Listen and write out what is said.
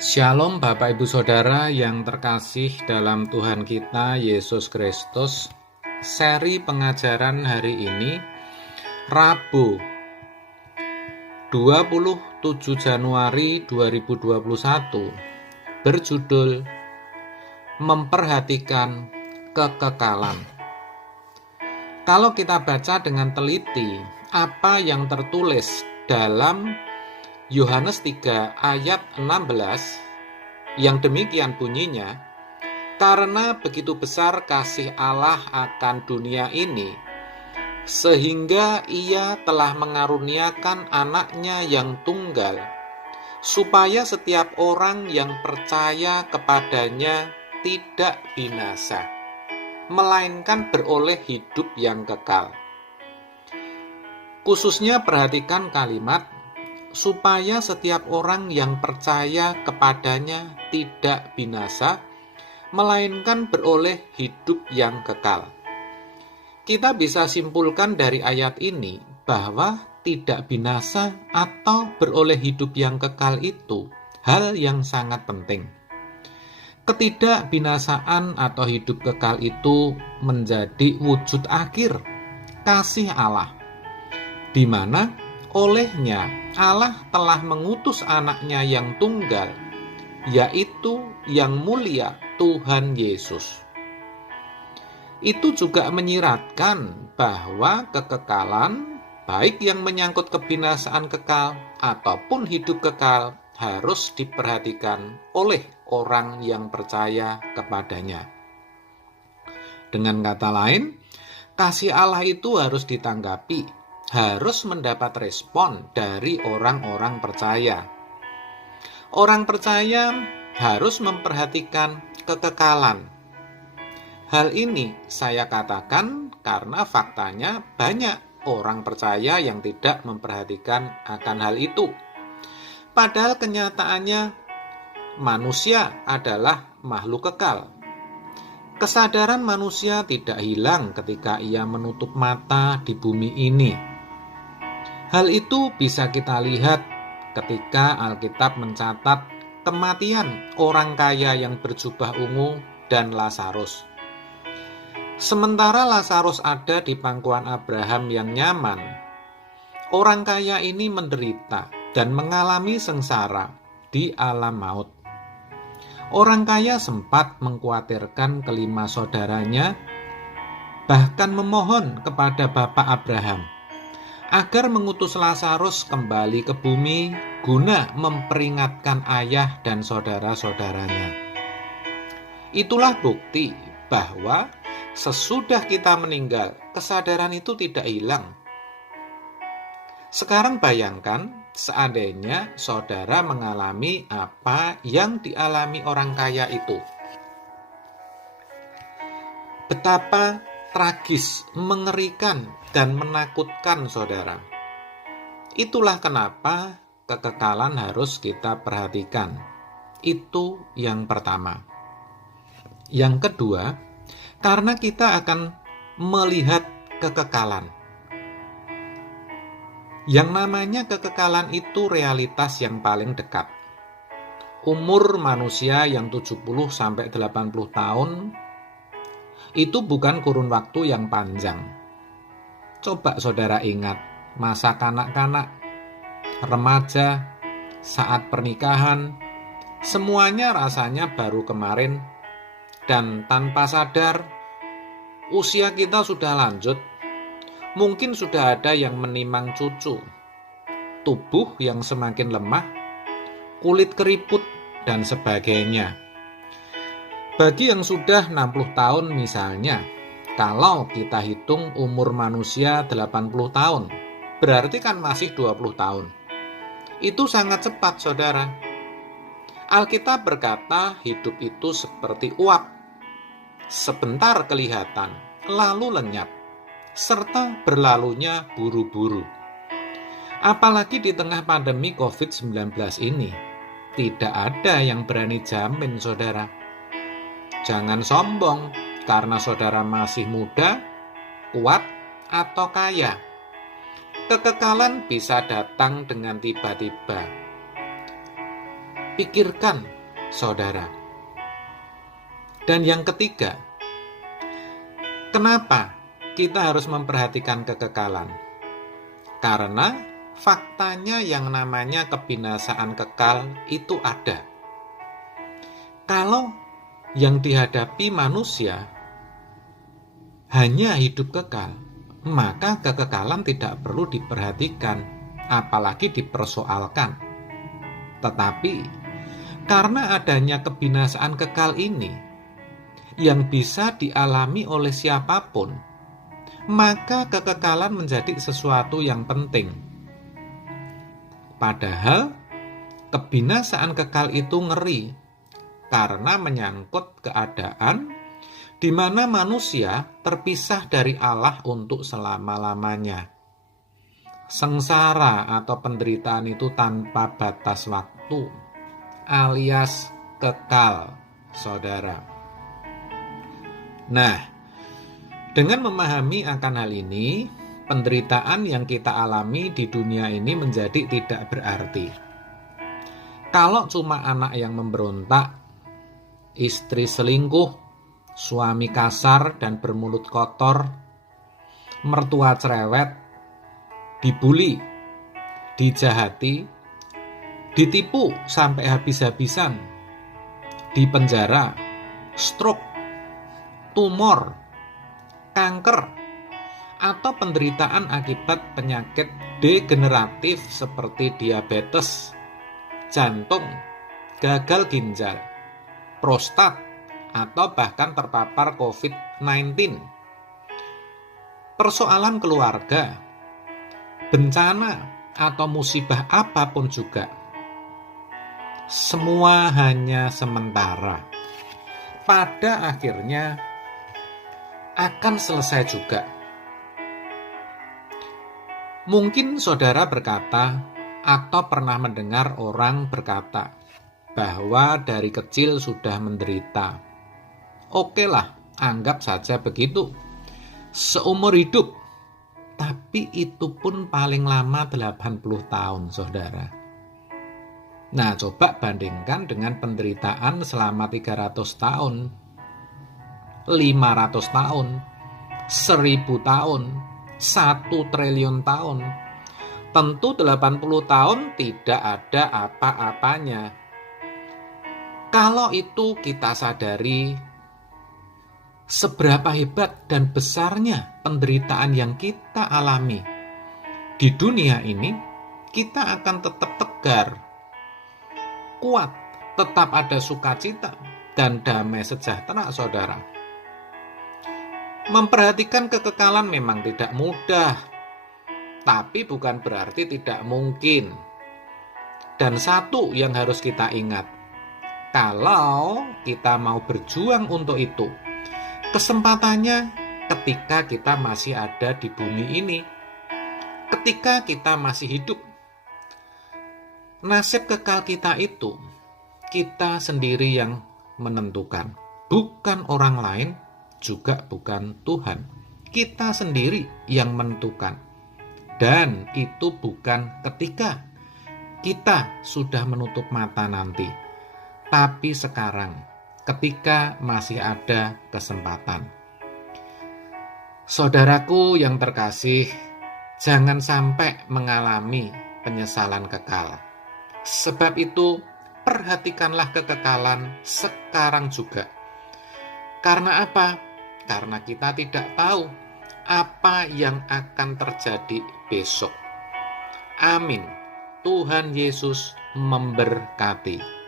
Shalom Bapak Ibu Saudara yang terkasih dalam Tuhan kita Yesus Kristus. Seri pengajaran hari ini Rabu 27 Januari 2021 berjudul Memperhatikan Kekekalan. Kalau kita baca dengan teliti apa yang tertulis dalam Yohanes 3 ayat 16 yang demikian bunyinya, karena begitu besar kasih Allah akan dunia ini, sehingga ia telah mengaruniakan anaknya yang tunggal, supaya setiap orang yang percaya kepadanya tidak binasa, melainkan beroleh hidup yang kekal. Khususnya perhatikan kalimat supaya setiap orang yang percaya kepadanya tidak binasa, melainkan beroleh hidup yang kekal. Kita bisa simpulkan dari ayat ini bahwa tidak binasa atau beroleh hidup yang kekal itu hal yang sangat penting. Ketidakbinasaan atau hidup kekal itu menjadi wujud akhir kasih Allah, di mana olehnya Allah telah mengutus anaknya yang tunggal, yaitu yang mulia Tuhan Yesus. Itu juga menyiratkan bahwa kekekalan, baik yang menyangkut kebinasaan kekal ataupun hidup kekal, harus diperhatikan oleh orang yang percaya kepadanya. Dengan kata lain, kasih Allah itu harus ditanggapi, harus mendapat respon dari orang-orang percaya. Orang percaya harus memperhatikan kekekalan. Hal ini saya katakan karena faktanya banyak orang percaya yang tidak memperhatikan akan hal itu. Padahal kenyataannya manusia adalah makhluk kekal. Kesadaran manusia tidak hilang ketika ia menutup mata di bumi ini. Hal itu bisa kita lihat ketika Alkitab mencatat kematian orang kaya yang berjubah ungu dan Lazarus. Sementara Lazarus ada di pangkuan Abraham yang nyaman, orang kaya ini menderita dan mengalami sengsara di alam maut. Orang kaya sempat mengkhawatirkan kelima saudaranya, bahkan memohon kepada Bapak Abraham agar mengutus Lazarus kembali ke bumi guna memperingatkan ayah dan saudara-saudaranya. Itulah bukti bahwa sesudah kita meninggal, kesadaran itu tidak hilang. Sekarang bayangkan seandainya saudara mengalami apa yang dialami orang kaya itu. Betapa tragis, mengerikan, dan menakutkan saudara. Itulah kenapa kekekalan harus kita perhatikan. Itu yang pertama. Yang kedua, karena kita akan melihat kekekalan. Yang namanya kekekalan itu realitas yang paling dekat. Umur manusia yang 70-80 tahun itu bukan kurun waktu yang panjang. Coba saudara ingat masa kanak-kanak, remaja, saat pernikahan, semuanya rasanya baru kemarin, dan tanpa sadar usia kita sudah lanjut. Mungkin sudah ada yang menimang cucu, tubuh yang semakin lemah, kulit keriput, dan sebagainya. Bagi yang sudah 60 tahun misalnya, kalau kita hitung umur manusia 80 tahun, berarti kan masih 20 tahun. Itu sangat cepat, saudara. Alkitab berkata hidup itu seperti uap. Sebentar kelihatan, lalu lenyap, serta berlalunya buru-buru. Apalagi di tengah pandemi COVID-19 ini, tidak ada yang berani jamin, saudara. Jangan sombong karena saudara masih muda, kuat, atau kaya. Kekekalan bisa datang dengan tiba-tiba. Pikirkan, saudara. Dan yang ketiga, kenapa kita harus memperhatikan kekekalan? Karena faktanya yang namanya kebinasaan kekal itu ada. Kalau yang dihadapi manusia hanya hidup kekal, maka kekekalan tidak perlu diperhatikan, apalagi dipersoalkan. Tetapi karena adanya kebinasaan kekal ini yang bisa dialami oleh siapapun, maka kekekalan menjadi sesuatu yang penting. Padahal kebinasaan kekal itu ngeri karena menyangkut keadaan di mana manusia terpisah dari Allah untuk selama-lamanya. Sengsara atau penderitaan itu tanpa batas waktu, alias kekal, saudara. Nah, dengan memahami akan hal ini, penderitaan yang kita alami di dunia ini menjadi tidak berarti. Kalau cuma anak yang memberontak, istri selingkuh, suami kasar dan bermulut kotor, mertua cerewet, dibuli, dijahati, ditipu sampai habis-habisan, dipenjara, stroke, tumor, kanker, atau penderitaan akibat penyakit degeneratif seperti diabetes, jantung, gagal ginjal, prostat, atau bahkan terpapar COVID-19. Persoalan keluarga, bencana, atau musibah apapun juga, semua hanya sementara. Pada akhirnya akan selesai juga. Mungkin saudara berkata atau pernah mendengar orang berkata bahwa dari kecil sudah menderita. Oke lah, anggap saja begitu. Seumur hidup. Tapi itu pun paling lama 80 tahun, saudara. Nah, coba bandingkan dengan penderitaan selama 300 tahun, 500 tahun, 1000 tahun, 1 triliun tahun. Tentu 80 tahun tidak ada apa-apanya. Kalau itu kita sadari seberapa hebat dan besarnya penderitaan yang kita alami di dunia ini, kita akan tetap tegar, kuat, tetap ada sukacita dan damai sejahtera, saudara. Memperhatikan kekekalan memang tidak mudah, tapi bukan berarti tidak mungkin. Dan satu yang harus kita ingat, kalau kita mau berjuang untuk itu, kesempatannya ketika kita masih ada di bumi ini, ketika kita masih hidup. Nasib kekal kita itu, kita sendiri yang menentukan, bukan orang lain, juga bukan Tuhan. Kita sendiri yang menentukan. Dan itu bukan ketika kita sudah menutup mata nanti, tapi sekarang, ketika masih ada kesempatan. Saudaraku yang terkasih, jangan sampai mengalami penyesalan kekal. Sebab itu, perhatikanlah kekekalan sekarang juga. Karena apa? Karena kita tidak tahu apa yang akan terjadi besok. Amin. Tuhan Yesus memberkati.